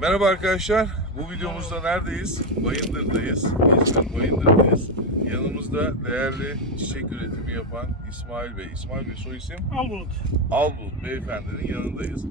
Merhaba arkadaşlar. Bu videomuzda neredeyiz? Bayındır'dayız. İzmir Bayındır'dayız. Yanımızda değerli çiçek üretimi yapan İsmail Bey. İsmail Bey soy isim? Al bulut. Albulut beyefendinin yanındayız.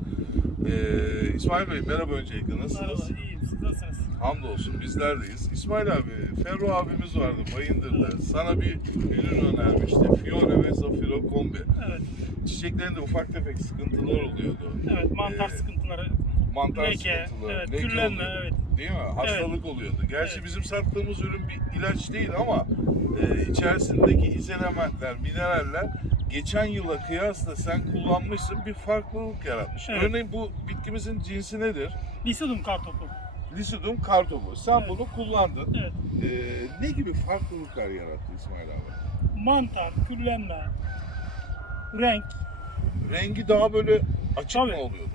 Ee, İsmail Bey merhaba öncelikle nasılsınız? Merhaba, iyiyim. Siz nasılsınız? Hamdolsun bizlerdeyiz. İsmail abi, Ferro abimiz vardı Bayındır'da. Sana bir ürün önermişti. Fiore ve Zafiro kombi. Evet, Çiçeklerinde ufak tefek sıkıntılar oluyordu. evet. Mantar Ee, sıkıntıları. Mantar Leke, sıkıntıları, evet, leke küllenme, oluyordu. evet. Değil mi? Hastalık oluyordu. Gerçi Evet. bizim sattığımız ürün bir ilaç değil ama e, içerisindeki izelementler, mineraller geçen yıla kıyasla sen kullanmışsın bir farklılık yaratmış. Evet. Örneğin bu bitkimizin cinsi nedir? Lisidum kartopu. Lisidum kartopu. Sen Evet. bunu kullandın. Evet. E, ne gibi farklılıklar yarattı İsmail abi? Mantar, küllenme, renk Rengi daha böyle açık Tabii. mı oluyordu?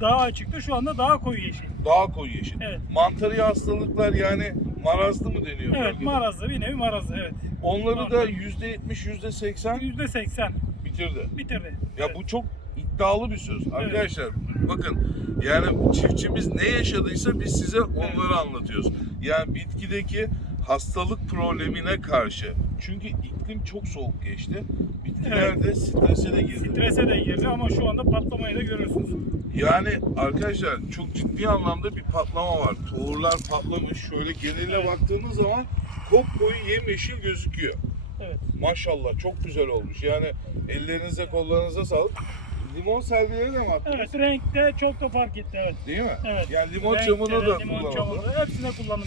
Daha açıktı. Şu anda daha koyu yeşil. Daha koyu yeşil. Evet. Mantarı hastalıklar yani marazlı mı deniyor? Evet, bölgede? marazlı. Bir nevi marazlı. Evet. Onları da Mantar. %70, %80 Yüzde seksen bitirdi. bitirdi. Ya Evet. bu çok iddialı bir söz. Arkadaşlar bakın yani çiftçimiz ne yaşadıysa biz size onları anlatıyoruz. Yani bitkideki hastalık problemine karşı çünkü iklim çok soğuk geçti. Bitkiler de strese de girdi. Strese de girdi ama şu anda patlamayı da görüyorsunuz. Yani arkadaşlar çok ciddi anlamda bir patlama var. Tohumlar patlamış. Şöyle geneline Evet. baktığınız zaman kopkoyu yemyeşil gözüküyor. Evet. Maşallah çok güzel olmuş. Yani ellerinize kollarınıza sağlık. Limon selvileri de mi attınız? Evet, renkte çok da fark etti. Evet. Değil mi? Evet. Yani limon Renkte çamını da limon kullanıldı. çamını hepsine bitkilerimi.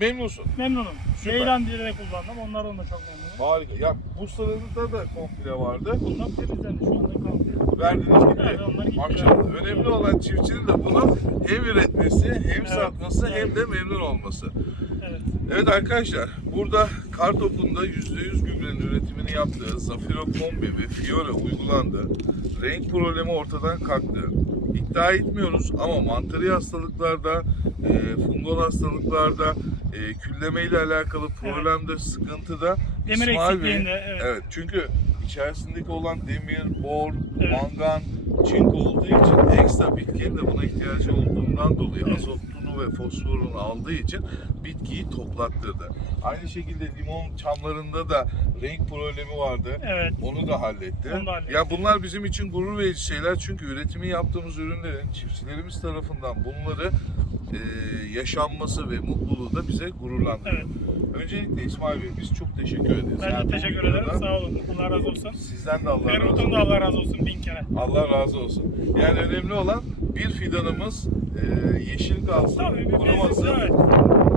Memnunsun. Memnunum. Süper. Ceylan diye de kullandım. Onlardan da çok memnunum. Harika. Ya bustalarında da komple vardı. Bunlar temizlendi. Şu anda kaldı. Verdiniz gitti. Evet. Maşallah. Önemli olan çiftçinin de bunu hem üretmesi, hem Evet. satması, hem Evet. de memnun olması. Evet. Evet arkadaşlar, burada Kartop'un da %100 gübrenin üretimini yaptığı Zafiro Kombi ve Fiore uygulandı. Renk problemi ortadan kalktı. İddia etmiyoruz ama mantarı hastalıklarda, e, fungol hastalıklarda, e, külleme ile alakalı problemde, sıkıntıda Demir İsmail Bey- evet. evet çünkü içerisindeki olan demir, bor, Evet. mangan, çink olduğu için ekstra bitkinin de buna ihtiyacı olduğundan dolayı Evet. Azotunu ve fosforunu aldığı için bitkiyi toplattırdı. Aynı şekilde limon çamlarında da renk problemi vardı. Evet. Onu da halletti. Onu da halletti. Ya bunlar bizim için gurur verici şeyler çünkü üretimi yaptığımız ürünlerin çiftçilerimiz tarafından bunları e, yaşanması ve mutluluğu da bize gururlandırıyor. Öncelikle İsmail Bey biz çok teşekkür ederiz. Ben Yani de bu teşekkür ederim. Sağ olun. Allah razı olsun. Sizden de Allah razı olsun. Ferruh'tan da Allah razı olsun bin kere. Allah razı olsun. Yani önemli olan bir fidanımız e, yeşil kalsın, Tabii bir bizim evet.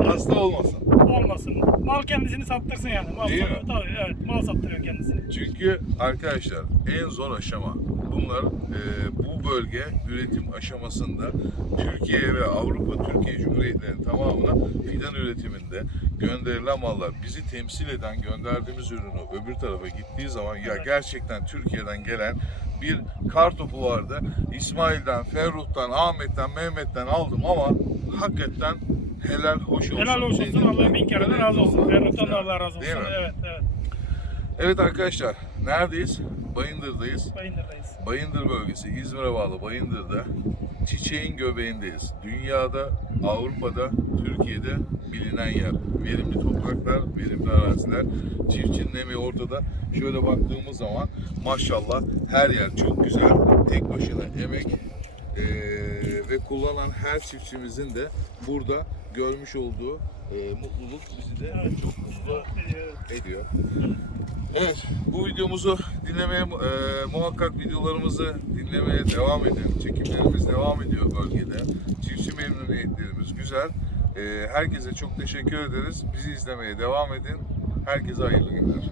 Hasta olmasın. Olmasın. Mal kendisini saptırsın yani. Mal Değil mi? Tabii evet. Mal saptırıyor kendisini. Çünkü arkadaşlar en zor aşama bunlar e, bu bölge üretim aşamasında Türkiye ve Avrupa Türkiye Cumhuriyetlerinin tamamına fidan üretiminde gönderilen mallar bizi temsil eden gönderdiğimiz ürünü öbür tarafa gittiği zaman ya gerçekten Türkiye'den gelen bir kar topu vardı. İsmail'den, Ferruh'tan, Ahmet'ten, Mehmet'ten aldım ama hakikaten helal hoş olsun. Helal olsun. Senin Allah bin kere de razı olsun. Ferruh'tan da Allah razı olsun. Değil mi? Evet evet. Evet arkadaşlar neredeyiz? Bayındır'dayız. Bayındır'dayız. Bayındır bölgesi, İzmir'e bağlı Bayındır'da çiçeğin göbeğindeyiz. Dünyada, Avrupa'da, Türkiye'de bilinen yer. Verimli topraklar, verimli araziler. Çiftçinin emeği ortada. Şöyle baktığımız zaman maşallah her yer çok güzel. Tek başına emek eee, ve kullanan her çiftçimizin de burada görmüş olduğu eee, mutluluk bizi de çok mutlu ediyor. Evet, bu videomuzu dinlemeye, e, muhakkak videolarımızı dinlemeye devam edin. Çekimlerimiz devam ediyor bölgede. Çiftçi memnuniyetlerimiz güzel. E, herkese çok teşekkür ederiz. Bizi izlemeye devam edin. Herkese hayırlı günler.